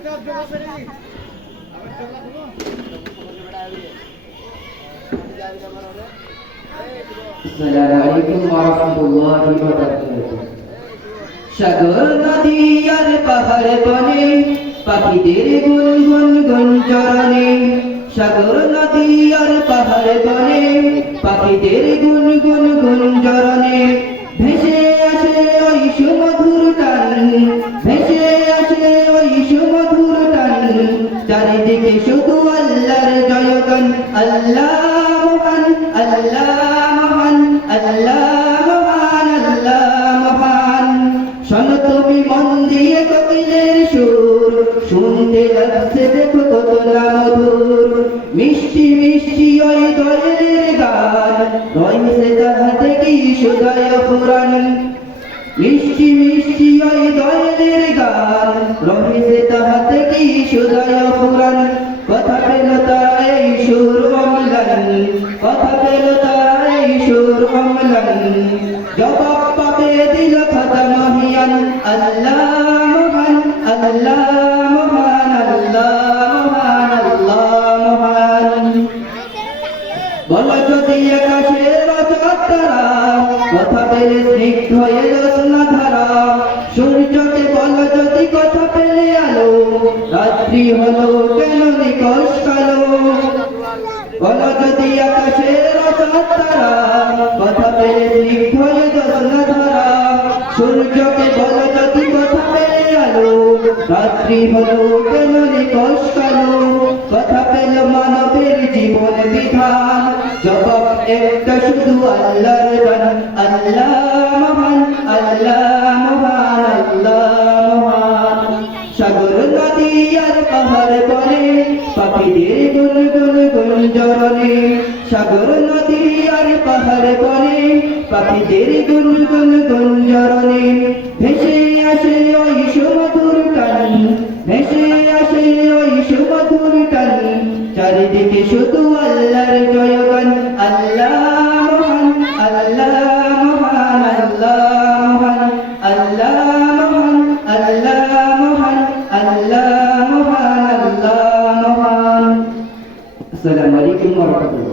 Assalamualaikum warahmatullahi wabarakatuh. সাগর নদী আর পাহাড় বনে পাখিদের গুনগুন গুঞ্জরণে, সাগর নদী আর পাহাড় বনে পাখিদের গুনগুন গুঞ্জরণে, ভেসে আসে ওই সুমধুর টান, ভেসে আসে ওই সুমধুর টান, চারিদিকে শুধু আল্লাহর জয়গান। আল্লাহ মহান, আল্লাহ মহান, আল্লাহ মহান, আল্লাহ মহান। শোনো তুমি মন দিয়ে কোকিলের সুর, শুনতে লাগছে দেখো কত না মধুর, মিষ্টি মিষ্টি ওই দোয়েলের গান, রয়েছে তাহাতে কি সুদয় পুরাণ। মিষ্টি মিষ্টি ওই দোয়েলের গান, রয়েছে তাহাতে কি সুদয় পুরাণ। কথা পেল তার এই সুর অম্লান, কথা পেল তার এই সুর অম্লান, জবাব পাবে দিল খোদা মহিয়ান। আল্লাহ মহান, আল্লাহ মহান, আল্লাহ মহান, আল্লাহ মহান। বলো যদি আকাশের তারা, কথা পেলে স্নিগ্ধ হয়ে রত্না ধারা, সূর্যকে বলো যদি কথা পেলে আলো, রাত্রি হলো কেন নিকষ কালো। বলো যদি আকাশের তারা, কথা পেলে স্নিগ্ধ হয়ে রত্না ধারা, সূর্যকে বলো যদি কথা পেলে আলো, রাত্রি হলো কেন নিকষ কালো। কথা পেল মানবের জীবন বিধান, জবাব একটা শুধু আল্লাহর গান। আল্লাহ মহান, আল্লাহ মহান, আল্লাহ মহান। সাগর নদী আর পাহাড় বনে পাখিদের গুনগুন গুঞ্জরণে, সাগর নদী আর পাহাড় বনে পাখিদের গুনগুন গুঞ্জরণে, ভেসে আসে ওই সুমধুর টান, ভেসে আসে ওই সুমধুর টান, চারিদিকে শুধু আল্লাহর জয়গান। আল্লাহ মহান, আল্লাহ মহান, আল্লাহ মহান, আল্লাহ মহান, আল্লাহ মহান, আল্লাহ মহান, আল্লাহ মহান। আসসালামু আলাইকুম ওয়া রাহমাতুল্লাহ।